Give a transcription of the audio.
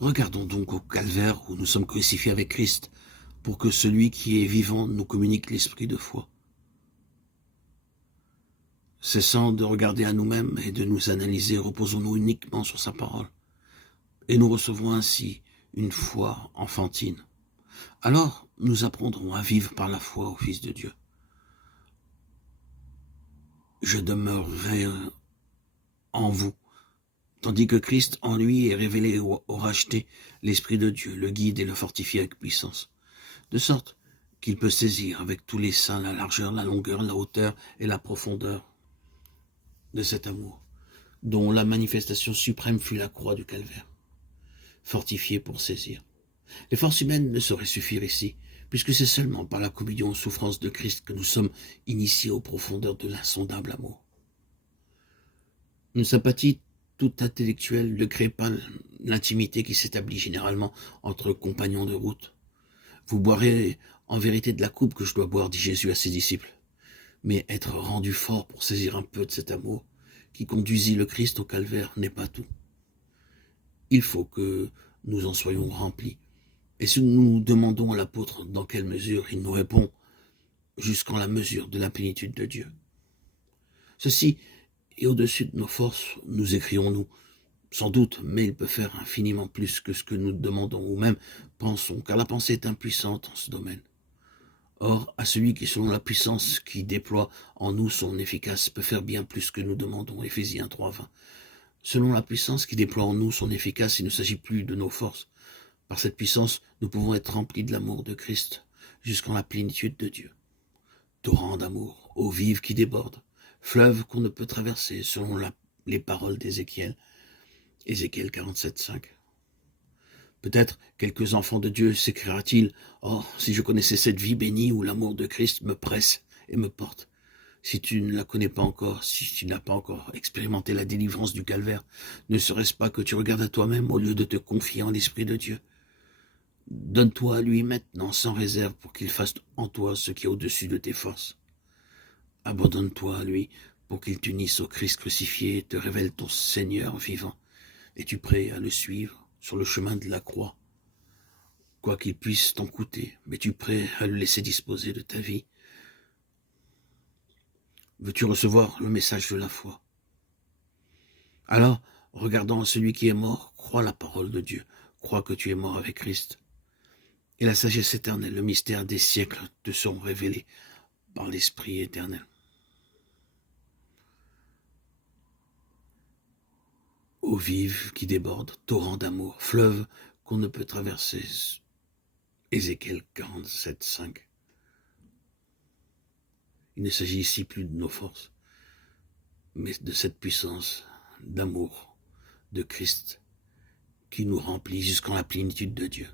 Regardons donc au calvaire où nous sommes crucifiés avec Christ, pour que celui qui est vivant nous communique l'esprit de foi. Cessant de regarder à nous-mêmes et de nous analyser, reposons-nous uniquement sur sa parole. Et nous recevons ainsi une foi enfantine. Alors, nous apprendrons à vivre par la foi au Fils de Dieu. Je demeurerai en vous, tandis que Christ en lui est révélé ou racheté, l'Esprit de Dieu le guide et le fortifie avec puissance, de sorte qu'il peut saisir avec tous les saints la largeur, la longueur, la hauteur et la profondeur de cet amour, dont la manifestation suprême fut la croix du calvaire, fortifié pour saisir. Les forces humaines ne sauraient suffire ici, puisque c'est seulement par la communion aux souffrances de Christ que nous sommes initiés aux profondeurs de l'insondable amour. Une sympathie toute intellectuelle ne crée pas l'intimité qui s'établit généralement entre compagnons de route. Vous boirez en vérité de la coupe que je dois boire, dit Jésus à ses disciples, mais être rendu fort pour saisir un peu de cet amour qui conduisit le Christ au calvaire n'est pas tout. Il faut que nous en soyons remplis. Et si nous demandons à l'apôtre dans quelle mesure, il nous répond jusqu'en la mesure de la plénitude de Dieu. Ceci est au-dessus de nos forces, nous écrions-nous, sans doute, mais il peut faire infiniment plus que ce que nous demandons ou même pensons, car la pensée est impuissante en ce domaine. Or, à celui qui, selon la puissance qui déploie en nous son efficace, peut faire bien plus que nous demandons, Éphésiens 3:20. Selon la puissance qui déploie en nous son efficace, il ne s'agit plus de nos forces. Par cette puissance, nous pouvons être remplis de l'amour de Christ, jusqu'en la plénitude de Dieu. Torrent d'amour, eau vive qui déborde, fleuve qu'on ne peut traverser, selon les paroles d'Ézéchiel, Ézéchiel 47:5. Peut-être quelques enfants de Dieu s'écriera-t-il, « Oh, si je connaissais cette vie bénie où l'amour de Christ me presse et me porte. » Si tu ne la connais pas encore, si tu n'as pas encore expérimenté la délivrance du calvaire, ne serait-ce pas que tu regardes à toi-même au lieu de te confier en l'Esprit de Dieu? Donne-toi à lui maintenant sans réserve pour qu'il fasse en toi ce qui est au-dessus de tes forces. Abandonne-toi à lui pour qu'il t'unisse au Christ crucifié et te révèle ton Seigneur vivant. Es-tu prêt à le suivre sur le chemin de la croix? Quoi qu'il puisse t'en coûter, es-tu prêt à le laisser disposer de ta vie? Veux-tu recevoir le message de la foi? Alors, regardant celui qui est mort, crois la parole de Dieu, crois que tu es mort avec Christ. Et la sagesse éternelle, le mystère des siècles te seront révélés par l'Esprit éternel. Eau vive qui déborde, torrent d'amour, fleuve qu'on ne peut traverser. Ézéchiel 47:5. Il ne s'agit ici plus de nos forces, mais de cette puissance d'amour de Christ qui nous remplit jusqu'en la plénitude de Dieu.